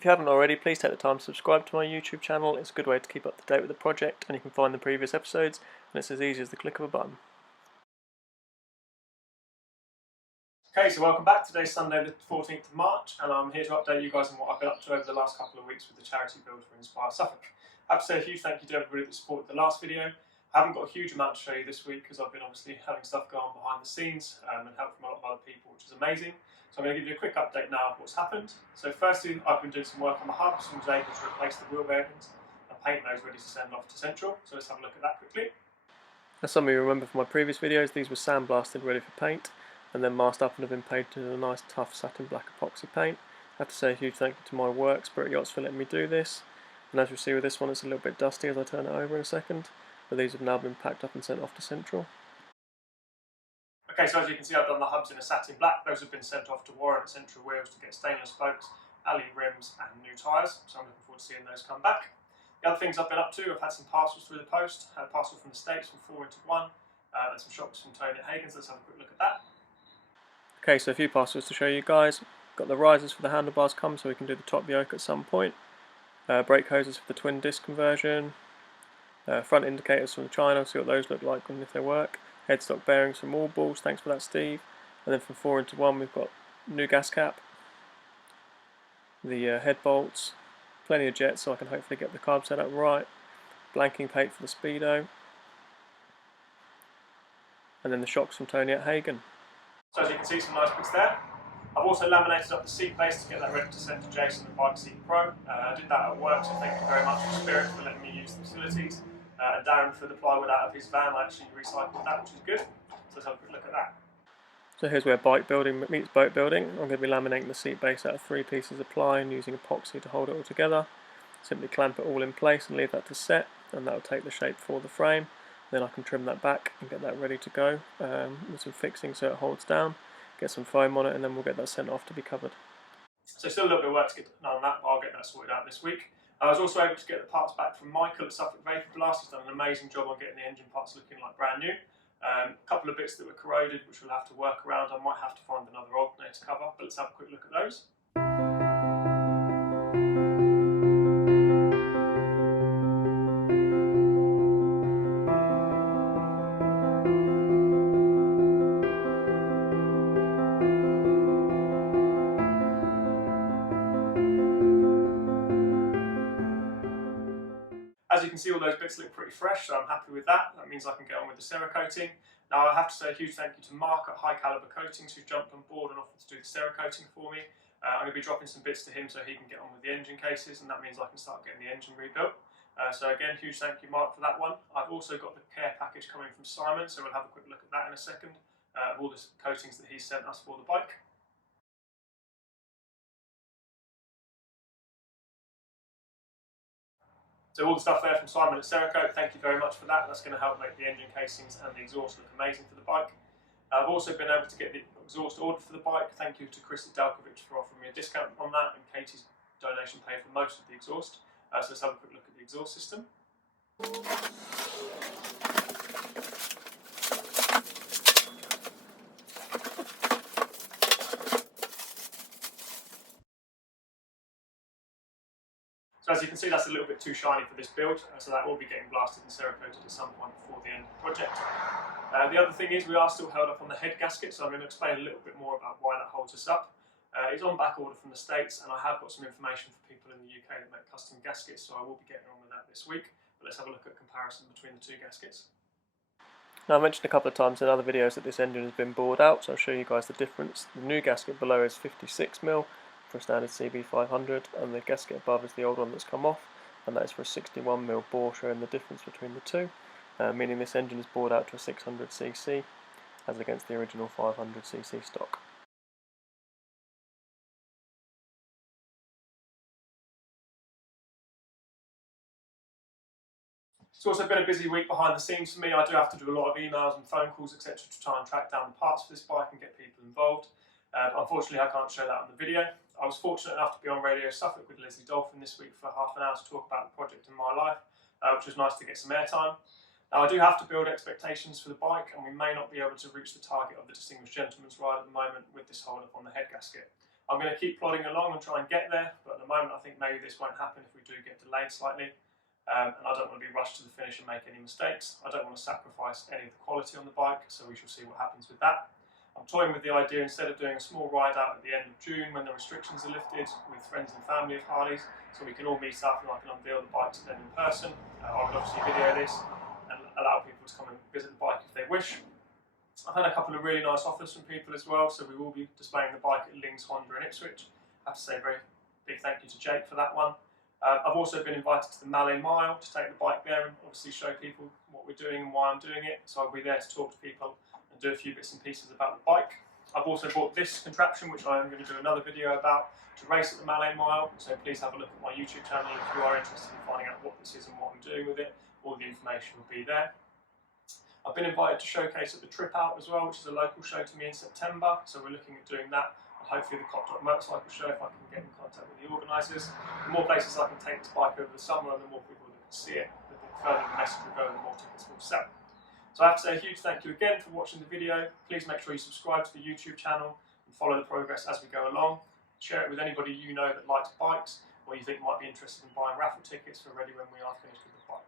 If you haven't already, please take the time to subscribe to my YouTube channel. It's a good way to keep up to date with the project, and you can find the previous episodes, and it's as easy as the click of a button. Okay, so welcome back. Today's Sunday the 14th of March, and I'm here to update you guys on what I've been up to over the last couple of weeks with the charity build for Inspire Suffolk. I have to say a huge thank you to everybody that supported the last video. I haven't got a huge amount to show you this week because I've been obviously having stuff go on behind the scenes and help from a lot of other people, which is amazing. So I'm going to give you a quick update now of what's happened. So firstly, I've been doing some work on the hubs and was able to replace the wheel bearings and paint those ready to send off to Central. So let's have a look at that quickly. As some of you remember from my previous videos, these were sandblasted ready for paint and then masked up and have been painted in a nice tough satin black epoxy paint. I have to say a huge thank you to my work, Spirit Yachts, for letting me do this. And as you'll see with this one, it's a little bit dusty as I turn it over in a second, but these have now been packed up and sent off to Central. Okay, so as you can see, I've done the hubs in a satin black. Those have been sent off to Warren at Central Wheels to get stainless spokes, alley rims and new tyres, so I'm looking forward to seeing those come back. The other things I've been up to, I've had some parcels through the post. I had a parcel from the States from 4 into 1, and some shops from Tony at Hagen's. Let's have a quick look at that. Okay, so a few parcels to show you guys. Got the risers for the handlebars come so we can do the top yoke at some point. Brake hoses for the twin disc conversion. Front indicators from China, see what those look like and if they work. Headstock bearings from All Balls, thanks for that, Steve. And then from 4 into 1 we've got new gas cap. The head bolts. Plenty of jets so I can hopefully get the carb set up right. Blanking paint for the speedo. And then the shocks from Tony at Hagen. So as you can see, some nice bits there. I've also laminated up the seat base to get that ready to send to Jason at Bike Seat Pro. I did that at work, so thank you very much to Spirit for letting me use the facilities. And Darren for the plywood out of his van. I actually recycled that, which is good. So let's have a quick look at that. So here's where bike building meets boat building. I'm going to be laminating the seat base out of 3 pieces of ply and using epoxy to hold it all together. Simply clamp it all in place and leave that to set, and that will take the shape for the frame. Then I can trim that back and get that ready to go with some fixing so it holds down, get some foam on it, and then we'll get that sent off to be covered. So still a little bit of work to get done on that, but I'll get that sorted out this week. I was also able to get the parts back from Michael at Suffolk Vapor Blast. He's done an amazing job on getting the engine parts looking like brand new. A couple of bits that were corroded which we'll have to work around. I might have to find another alternator cover, but let's have a quick look at those. As you can see, all those bits look pretty fresh, so I'm happy with that. That means I can get on with the Cerakoting. Now I have to say a huge thank you to Mark at High Caliber Coatings who jumped on board and offered to do the Cerakoting for me. I'm going to be dropping some bits to him so he can get on with the engine cases, and that means I can start getting the engine rebuilt. So again, huge thank you Mark for that one. I've also got the care package coming from Simon, so we'll have a quick look at that in a second, of all the coatings that he sent us for the bike. So all the stuff there from Simon at Cerakote, thank you very much for that. That's going to help make the engine casings and the exhaust look amazing for the bike. I've also been able to get the exhaust ordered for the bike. Thank you to Chris at Dalkovich for offering me a discount on that, and Katie's donation paid for most of the exhaust. So let's have a quick look at the exhaust system. So as you can see, that's a little bit too shiny for this build, so that will be getting blasted and Cerakoted at some point before the end of the project. The other thing is we are still held up on the head gasket, so I'm going to explain a little bit more about why that holds us up. It's on back order from the States, and I have got some information for people in the UK that make custom gaskets, so I will be getting on with that this week. But let's have a look at a comparison between the two gaskets. Now, I mentioned a couple of times in other videos that this engine has been bored out, so I'll show you guys the difference. The new gasket below is 56mm for a standard CB500, and the gasket above is the old one that's come off, and that is for a 61mm bore, showing the difference between the two, meaning this engine is bored out to a 600cc as against the original 500cc stock. It's also been a busy week behind the scenes for me. I do have to do a lot of emails and phone calls, etc., to try and track down the parts for this bike and get people involved. Unfortunately, I can't show that on the video. I was fortunate enough to be on Radio Suffolk with Leslie Dolphin this week for half an hour to talk about the project in my life, which was nice to get some airtime. Now, I do have to build expectations for the bike, and we may not be able to reach the target of the Distinguished Gentleman's Ride at the moment with this hold up on the head gasket. I'm going to keep plodding along and try and get there, but at the moment I think maybe this won't happen if we do get delayed slightly. And I don't want to be rushed to the finish and make any mistakes. I don't want to sacrifice any of the quality on the bike, so we shall see what happens with that. I'm toying with the idea, instead of doing a small ride out at the end of June when the restrictions are lifted with friends and family of Harleys, so we can all meet up and I can unveil the bike to them in person. I would obviously video this and allow people to come and visit the bike if they wish. I've had a couple of really nice offers from people as well, so we will be displaying the bike at Lings Honda in Ipswich. I have to say a very big thank you to Jake for that one. I've also been invited to the Malay Mile to take the bike there and obviously show people what we're doing and why I'm doing it. So I'll be there to talk to people and do a few bits and pieces about the bike. I've also bought this contraption, which I am going to do another video about, to race at the Malay Mile. So please have a look at my YouTube channel if you are interested in finding out what this is and what I'm doing with it. All the information will be there. I've been invited to showcase at the Trip Out as well, which is a local show to me in September, so we're looking at doing that, and hopefully the Motorcycle show if I can get in contact with the organisers. The more places I can take this bike over the summer and the more people that can see it, the further the message will go and the more tickets will sell. So I have to say a huge thank you again for watching the video. Please make sure you subscribe to the YouTube channel and follow the progress as we go along. Share it with anybody you know that likes bikes or you think might be interested in buying raffle tickets for ready when we are finished with the bike.